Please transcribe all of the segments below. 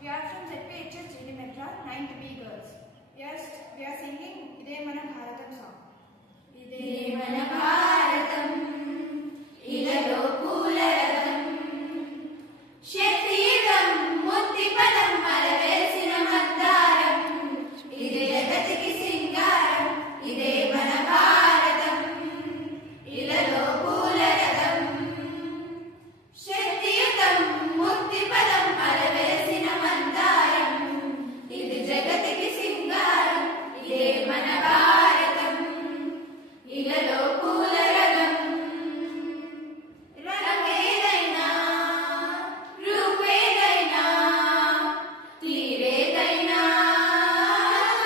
We are from ZPHS GD Metra, 9th B girls. Yes, we are singing Ide Mana Bharatam song. Ide Mana Bharatam, Ilalo Pooladam, Shetiyudam, Muttipadam, Alavesina Mandaram, Ide Jagatiki Singaram, Ide Mana Bharatam, Ilalo Pooladam, Shetiyudam, Muttipadam, Alavesina Mandaram, Ide Jagatiki Singaram, Ide Mana Bharatam, Ilalo Pooladam. Rangedaina, Rupedaina, Tiredaina,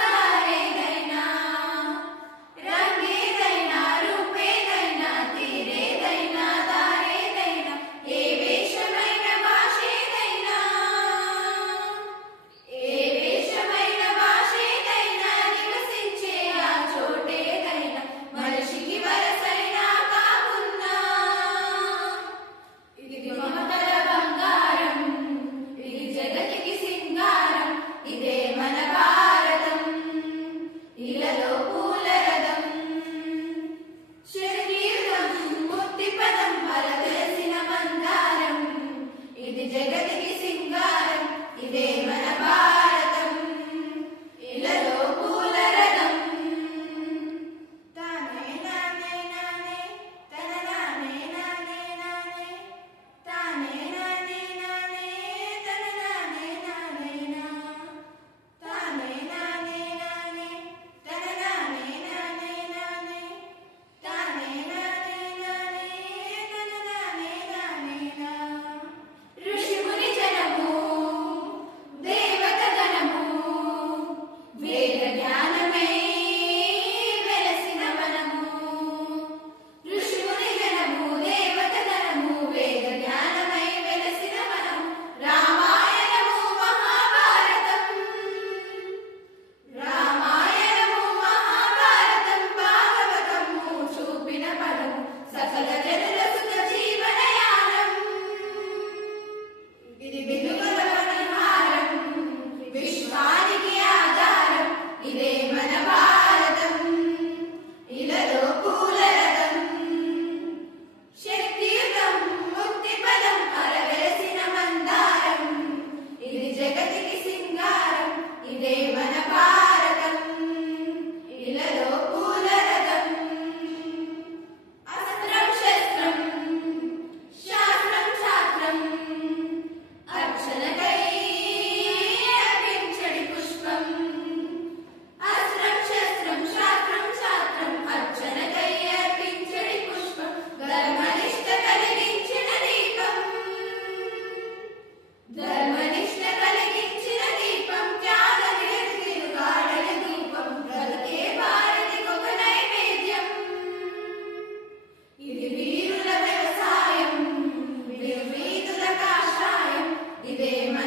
Taredaina, Rangedaina, Rupedaina, Tiredaina, Taredaina, ఏ వేషమైన భాషేదైనా, ఏ వేషమైన భాషేదైనా, నివసించే ఆ చోటేదైనా, మనిషికి వరసైనా కాకున్నా, ఇది మమతల బంగారం, ఇది జగతికి సింగారం, ఇదే మన భారతం, ఇలలో పూల రథం, శరీరం ముత్తిపదం అలవేసిన మందారం, ఇది జగతికి సింగారం, ఇదే మన భారతం, ఇలలో పూల రథం. తానే నానే నానే, తన నానే నానే నానే, తానే నానే నానే, తన నానే నానే నా, తానే నానే నానే, తన నానే నానే నానే, తానే నానే నానే, తన నానే నానే నా. ఋషిముని జనము, దేవత గణము, వేద జ్ఞానమై వెలసిన వనము. ఋషిముని జనము, దేవత గణము, వేద జ్ఞానమై వెలసిన వనము. రామాయణము మహాభారతం, రామాయణము మహాభారతం, భాగవతము చూపిన పదము, సకల జనుల సుఖ జీవనయానం. ఇది వెలుగుల వనహారం, విశ్వానికి ఆధారం, ఇదే మన భారతం, ఇలలో పూల రథం, శక్తియుతం ముక్తిపదం అరవేసిన మందారం, ఇది జగతికి సింగారం, ఇదే మన భారతం, ఇలలో పూల రథం. అస్త్రం శస్త్రం, శాస్త్రం శాస్త్రం, అర్చనకై అర్పించడి పుష్పం. అస్త్రం శస్త్రం, శాస్త్రం శాస్త్రం, అర్చనకై అర్పించడి పుష్పం. ధర్మనిష్ట కలిగించిన దీపం, ధర్మనిష్ట కలిగించిన దీపం, త్యాగ తిరుగాడల దీపం, బ్రతుకే భారతికొక నైవేద్యం. ఇది వీరుల వ్యవసాయం, వీరుల కాషాయం, ఇదే మన